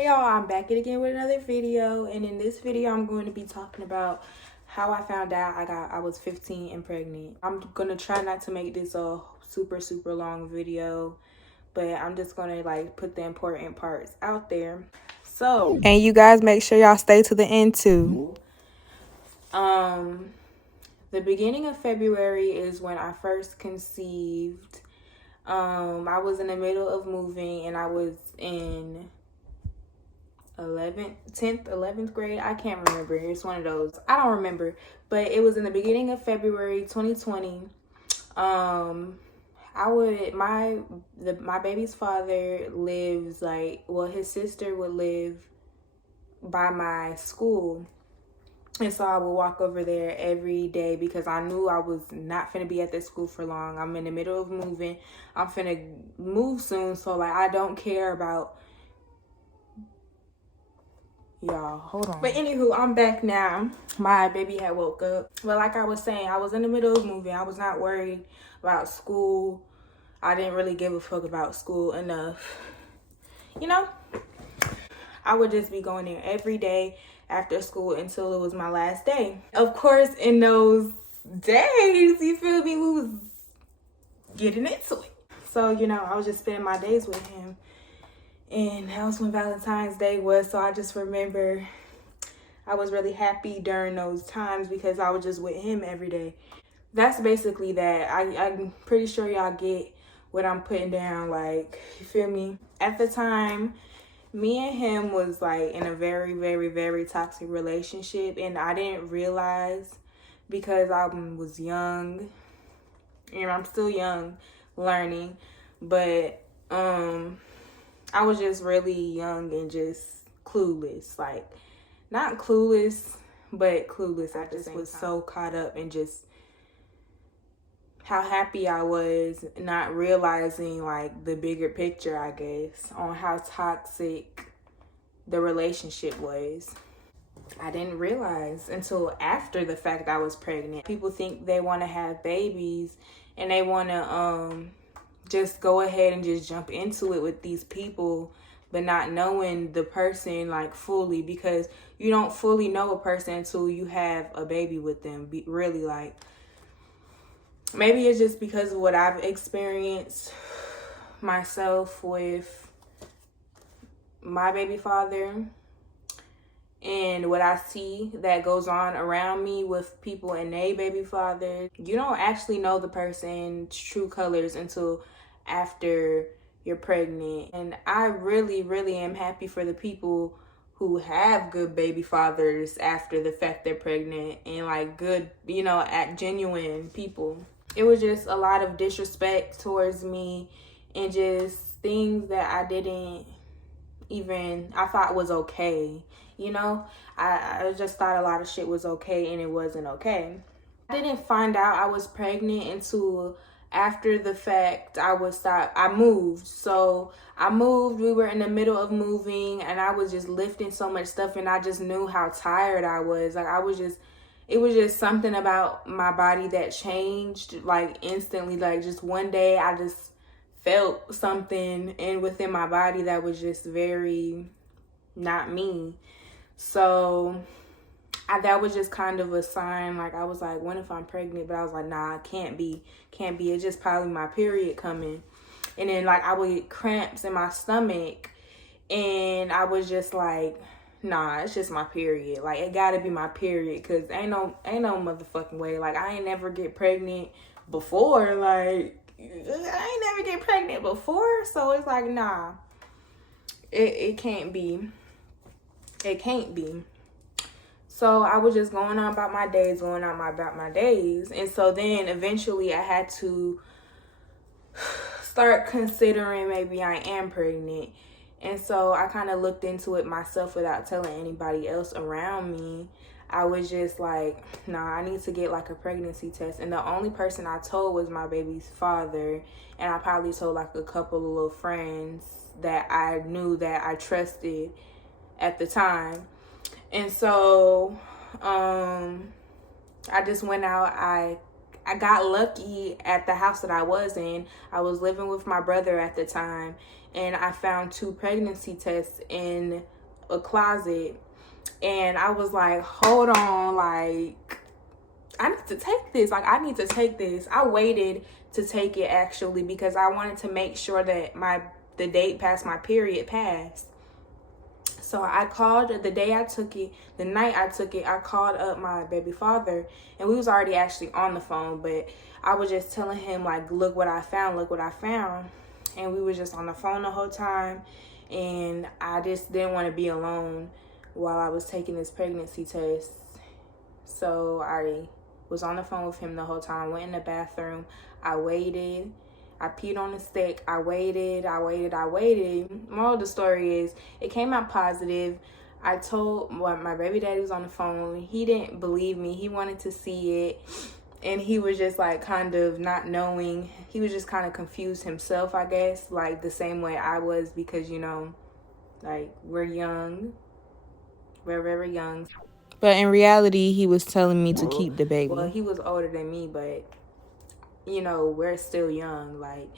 Hey y'all, I'm back again with another video, and in this video I'm going to be talking about how I found out I was 15 and pregnant. I'm gonna try not to make this a super long video, but I'm just gonna like put the important parts out there. So, and you guys make sure y'all stay to the end too. The beginning of February is when I first conceived. I was in the middle of moving, and I was in 11th grade. I can't remember. It's one of those. I don't remember. But it was in the beginning of February 2020. My baby's father lives his sister would live by my school. And so I would walk over there every day because I knew I was not finna be at this school for long. I'm in the middle of moving. I'm finna move soon. So I don't care about y'all. Hold on. But anywho, I'm back now. My baby had woke up. But like I was saying, I was in the middle of moving. I was not worried about school. I didn't really give a fuck about school enough. I would just be going there every day after school until it was my last day. Of course, in those days, you feel me, we was getting into it. So, I was just spending my days with him. And that was when Valentine's Day was. So I just remember I was really happy during those times because I was just with him every day. That's basically that. I'm pretty sure y'all get what I'm putting down. You feel me? At the time, me and him was in a very toxic relationship. And I didn't realize because I was young. And I'm still young, learning. But, I was just really young and just clueless. Not clueless, but clueless. I just was so caught up in just how happy I was, not realizing the bigger picture, I guess, on how toxic the relationship was. I didn't realize until after the fact I was pregnant. People think they want to have babies and they want to just go ahead and just jump into it with these people, but not knowing the person fully, because you don't fully know a person until you have a baby with them. Really, maybe it's just because of what I've experienced myself with my baby father and what I see that goes on around me with people and their baby father. You don't actually know the person's true colors until after you're pregnant. And I really am happy for the people who have good baby fathers after the fact they're pregnant, and good, at genuine people. It was just a lot of disrespect towards me and just things that I thought was okay. I just thought a lot of shit was okay, and it wasn't okay. I didn't find out I was pregnant until after the fact. I moved. So I moved, we were in the middle of moving, and I was just lifting so much stuff, and I just knew how tired I was. It was just something about my body that changed instantly. Just one day I just felt something within my body that was just very not me. So that was just kind of a sign. I was like, when if I'm pregnant? But I was like, nah, can't be. It's just probably my period coming. And then I would get cramps in my stomach, and I was just like, nah, it's just my period. It gotta be my period, cause ain't no motherfucking way. I ain't never get pregnant before. I ain't never get pregnant before. So it's nah, it can't be. It can't be. So I was just going on about my days. And so then eventually I had to start considering maybe I am pregnant. And so I kind of looked into it myself without telling anybody else around me. I was just like, nah, I need to get a pregnancy test. And the only person I told was my baby's father. And I probably told a couple of little friends that I knew that I trusted at the time. And so I just went out. I I got lucky at the house that I was in. I was living with my brother at the time, and I found 2 pregnancy tests in a closet. And I was like, hold on, like, I need to take this. Like, I need to take this. I waited to take it, actually, because I wanted to make sure that the date past my period passed. So I called the day I took it, the night I took it, I called up my baby father, and we was already actually on the phone, but I was just telling him, like, look what I found, look what I found. And we was just on the phone the whole time, and I just didn't want to be alone while I was taking this pregnancy test. So I was on the phone with him the whole time. I went in the bathroom, I waited, I peed on the stick. I waited. Moral of the story is, it came out positive. I told my baby daddy was on the phone. He didn't believe me. He wanted to see it. And he was just like kind of not knowing. He was just kind of confused himself, I guess. Like the same way I was, because, you know, like, we're young. We're very young. But in reality, he was telling me to keep the baby. Well, he was older than me, but, you know, we're still young. Like,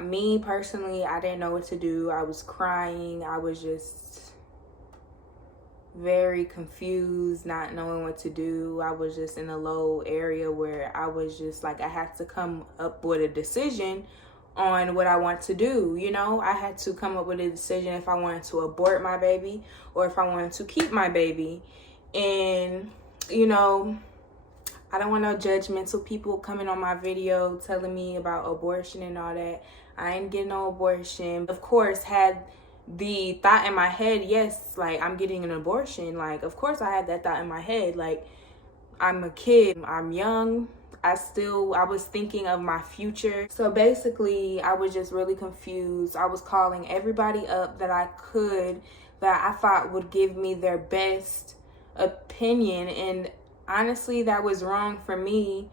me personally, I didn't know what to do. I was crying. I was just very confused, not knowing what to do. I was just in a low area where I was just like, I had to come up with a decision on what I want to do. You know, I had to come up with a decision if I wanted to abort my baby or if I wanted to keep my baby. And, you know, I don't want no judgmental people coming on my video telling me about abortion and all that. I ain't getting no abortion. Of course, had the thought in my head, yes, like, I'm getting an abortion. Like, of course I had that thought in my head. Like, I'm a kid, I'm young. I was thinking of my future. So basically, I was just really confused. I was calling everybody up that I could, that I thought would give me their best opinion. And honestly, that was wrong for me,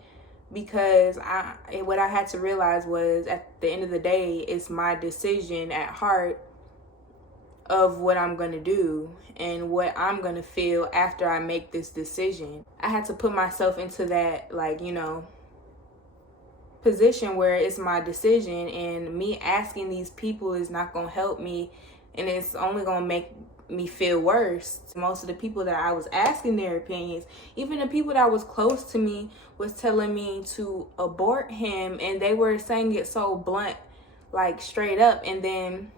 because what I had to realize was, at the end of the day, it's my decision at heart of what I'm going to do and what I'm going to feel after I make this decision. I had to put myself into that, like, you know, position where it's my decision, and me asking these people is not going to help me, and it's only going to make me feel worse. Most of the people that I was asking their opinions, even the people that was close to me, was telling me to abort him, and they were saying it so blunt, like straight up. And then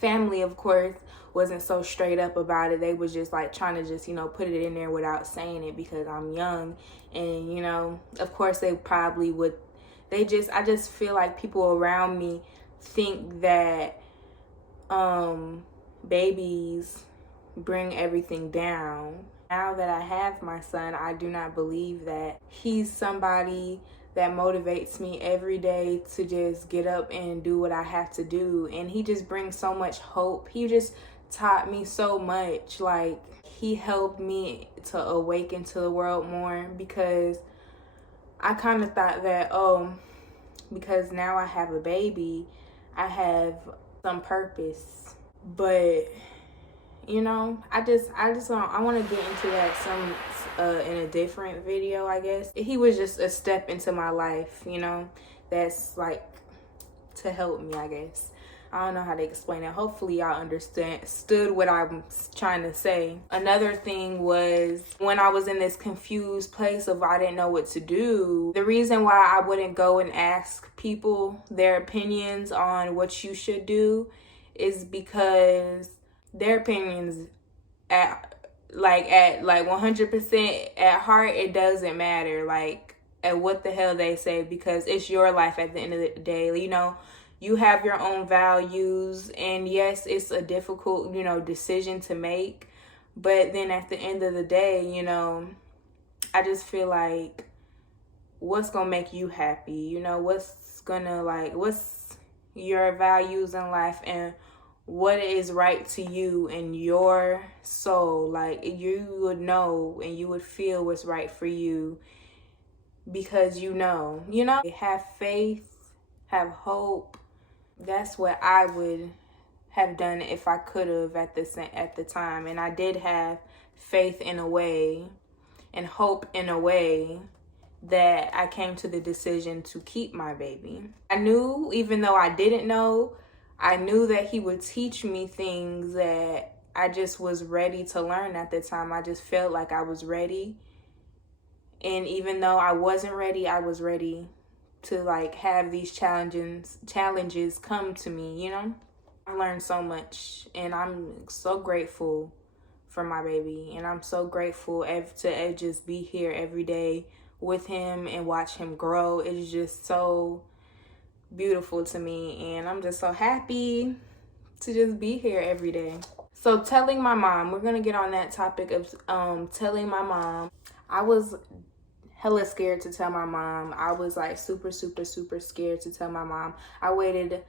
family, of course, wasn't so straight up about it. They was just like trying to just, you know, put it in there without saying it, because I'm young. And, you know, of course they probably would, I just feel like people around me think that babies bring everything down. Now that I have my son, I do not believe that. He's somebody that motivates me every day to just get up and do what I have to do. And he just brings so much hope. He just taught me so much. Like, he helped me to awaken to the world more, because I kind of thought that, because now I have a baby, I have some purpose. But, you know, I want to get into that in a different video, I guess. He was just a step into my life, you know, that's like to help me, I guess. I don't know how to explain it. Hopefully y'all understood what I'm trying to say. Another thing was, when I was in this confused place of I didn't know what to do, the reason why I wouldn't go and ask people their opinions on what you should do is because their opinions at 100% at heart, it doesn't matter like at what the hell they say, because it's your life at the end of the day. You know, you have your own values, and yes, it's a difficult, you know, decision to make, but then at the end of the day, you know, I just feel like, what's gonna make you happy? You know, what's your values in life, and what is right to you in your soul. Like, you would know and you would feel what's right for you, because you know, have faith, have hope. That's what I would have done if I could have at the time. And I did have faith in a way and hope in a way, that I came to the decision to keep my baby. I knew, even though I didn't know, I knew that he would teach me things that I just was ready to learn at the time. I just felt like I was ready. And even though I wasn't ready, I was ready to like have these challenges come to me, you know? I learned so much, and I'm so grateful for my baby, and I'm so grateful to just be here every day with him and watch him grow. It's just so beautiful to me, and I'm just so happy to just be here every day. So telling my mom, we're gonna get on that topic of telling my mom. I was hella scared to tell my mom. I was like super scared to tell my mom. I waited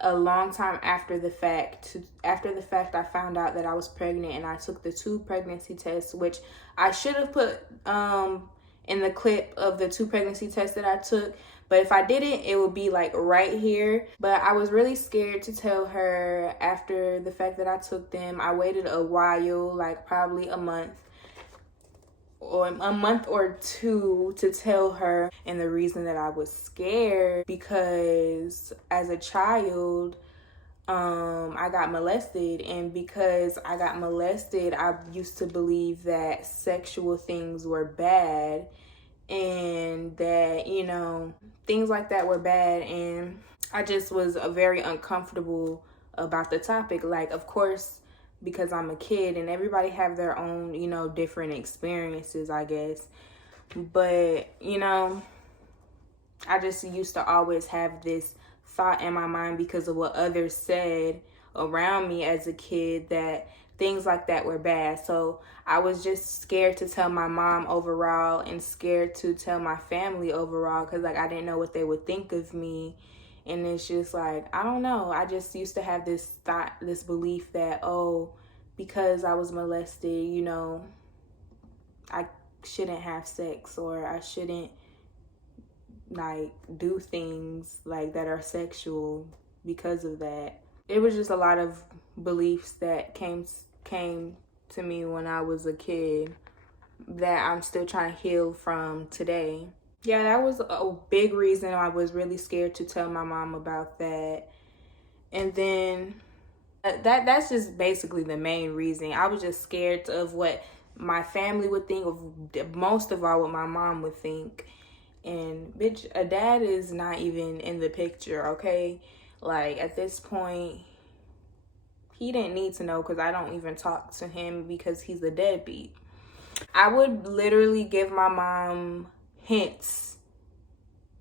a long time after the fact. I found out that I was pregnant, and I took the 2 pregnancy tests, which I should have put in the clip of the 2 pregnancy tests that I took. But if I didn't, it would be like right here. But I was really scared to tell her after the fact that I took them. I waited a while, like probably a month or 2 to tell her. And the reason that I was scared, because as a child, I got molested, and because I got molested, I used to believe that sexual things were bad, and that, you know, things like that were bad, and I just was very uncomfortable about the topic. Like, of course, because I'm a kid, and everybody have their own, you know, different experiences, I guess. But, you know, I just used to always have this thought in my mind because of what others said around me as a kid, that things like that were bad. So I was just scared to tell my mom overall, and scared to tell my family overall, because like I didn't know what they would think of me. And it's just like, I don't know. I just used to have this thought, this belief that, oh, because I was molested, you know, I shouldn't have sex, or I shouldn't like do things like that are sexual because of that. It was just a lot of beliefs that came to me when I was a kid that I'm still trying to heal from today. Yeah, that was a big reason I was really scared to tell my mom about that. And then that's just basically the main reason. I was just scared of what my family would think, of most of all what my mom would think. And bitch, a dad is not even in the picture, okay? Like, at this point, he didn't need to know, because I don't even talk to him, because he's a deadbeat. I would literally give my mom hints,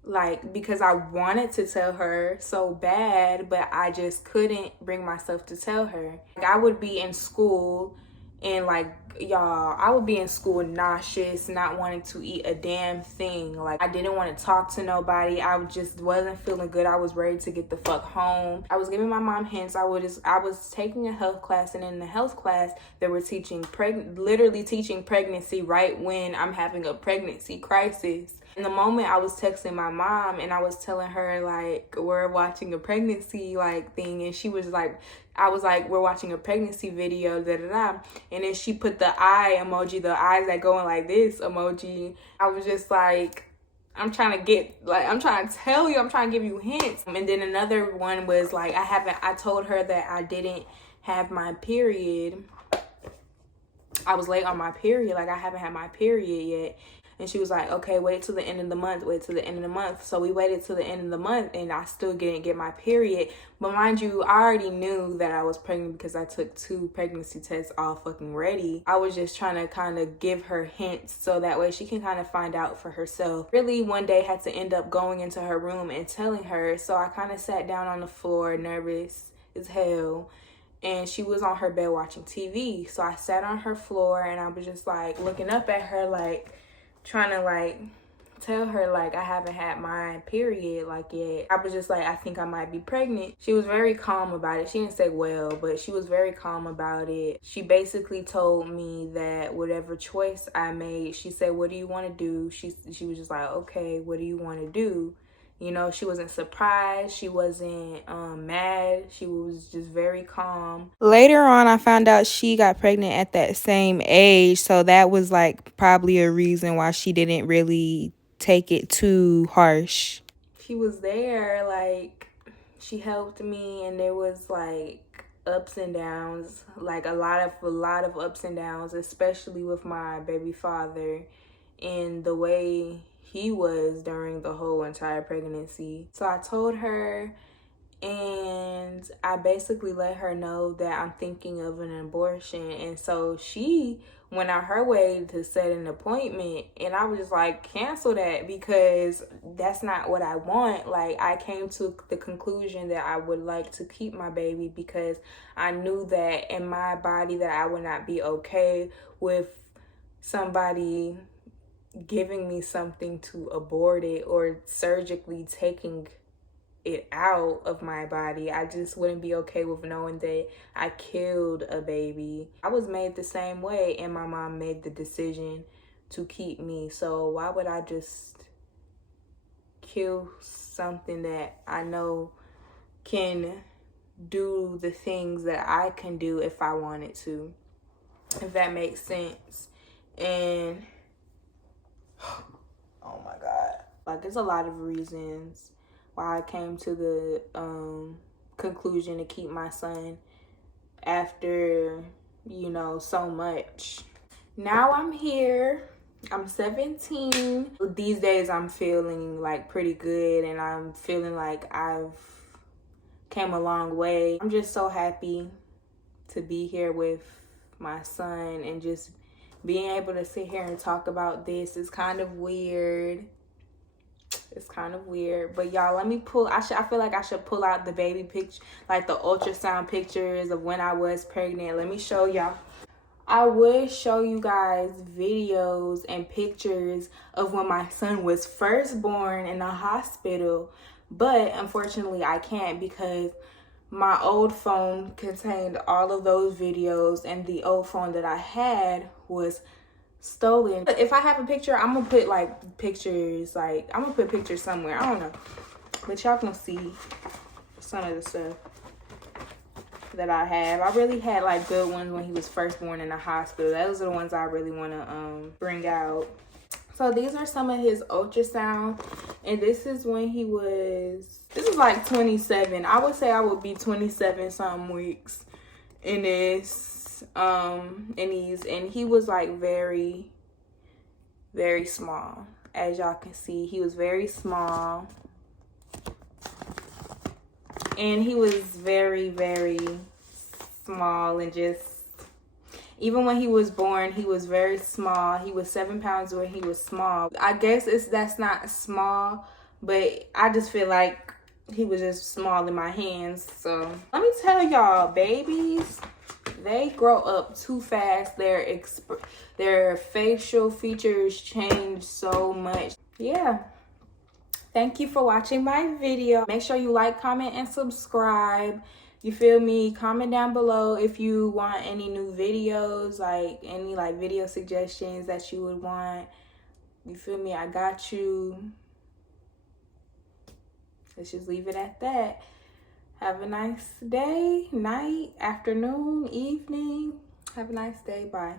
like, because I wanted to tell her so bad, but I just couldn't bring myself to tell her. Like, I would be in school, and like, y'all, I would be in school nauseous, not wanting to eat a damn thing. Like, I didn't want to talk to nobody. I just wasn't feeling good. I was ready to get the fuck home. I was giving my mom hints. I was taking a health class, and in the health class, they were literally teaching pregnancy right when I'm having a pregnancy crisis. In the moment, I was texting my mom, and I was telling her, like, we're watching a pregnancy, like, thing. And she was like, I was like, we're watching a pregnancy video, da-da-da. And then she put the eye emoji, the eyes that going like this emoji. I was just like, I'm trying to tell you, I'm trying to give you hints. And then another one was like, I told her that I didn't have my period. I was late on my period, like I haven't had my period yet. And she was like, okay, wait till the end of the month. So we waited till the end of the month, and I still didn't get my period. But mind you, I already knew that I was pregnant because I took 2 pregnancy tests all fucking ready. I was just trying to kind of give her hints so that way she can kind of find out for herself. Really, one day had to end up going into her room and telling her. So I kind of sat down on the floor, nervous as hell. And she was on her bed watching TV. So I sat on her floor, and I was just like looking up at her, like, trying to like tell her like I haven't had my period like yet. I was just like, I think I might be pregnant. She was very calm about it. She didn't say well, but she was very calm about it. She basically told me that whatever choice I made, she said, what do you want to do? She was just like, okay, what do you want to do? You know, she wasn't surprised. She wasn't mad. She was just very calm. Later on, I found out she got pregnant at that same age. So that was like probably a reason why she didn't really take it too harsh. She was there, like, she helped me, and there was like ups and downs, like a lot of ups and downs, especially with my baby father and the way he was during the whole entire pregnancy. So I told her, and I basically let her know that I'm thinking of an abortion. And so she went out her way to set an appointment, and I was just like, cancel that, because that's not what I want. Like, I came to the conclusion that I would like to keep my baby, because I knew that in my body that I would not be okay with somebody giving me something to abort it or surgically taking it out of my body. I just wouldn't be okay with knowing that I killed a baby. I was made the same way, and my mom made the decision to keep me. So why would I just kill something that I know can do the things that I can do if I wanted to, if that makes sense? And oh my God, like, there's a lot of reasons why I came to the conclusion to keep my son after, you know, so much. Now I'm here. I'm 17. These days I'm feeling like pretty good, and I'm feeling like I've came a long way. I'm just so happy to be here with my son, and just being able to sit here and talk about this is kind of weird. It's kind of weird, but y'all, let me pull. I feel like I should pull out the baby picture, like the ultrasound pictures of when I was pregnant. Let me show y'all. I would show you guys videos and pictures of when my son was first born in the hospital, but unfortunately I can't, because my old phone contained all of those videos, and the old phone that I had was stolen. If I have a picture, I'm gonna put like pictures, like I'm gonna put pictures somewhere, I don't know, but y'all can see some of the stuff that I have. I really had like good ones when he was first born in the hospital. Those are the ones I really want to bring out. So these are some of his ultrasound, and this is when he was, this is like 27. I would say I would be 27 something weeks in this in these, and he was like very, very small. As y'all can see, he was very small, and he was very, very small, and just, even when he was born, he was very small. He was 7 pounds when he was small. I guess that's not small, but I just feel like he was just small in my hands. So let me tell y'all, babies, they grow up too fast. Their facial features change so much. Yeah. Thank you for watching my video. Make sure you like, comment, and subscribe. You feel me? Comment down below if you want any new videos, like any like video suggestions that you would want. You feel me? I got you. Let's just leave it at that. Have a nice day, night, afternoon, evening. Have a nice day. Bye.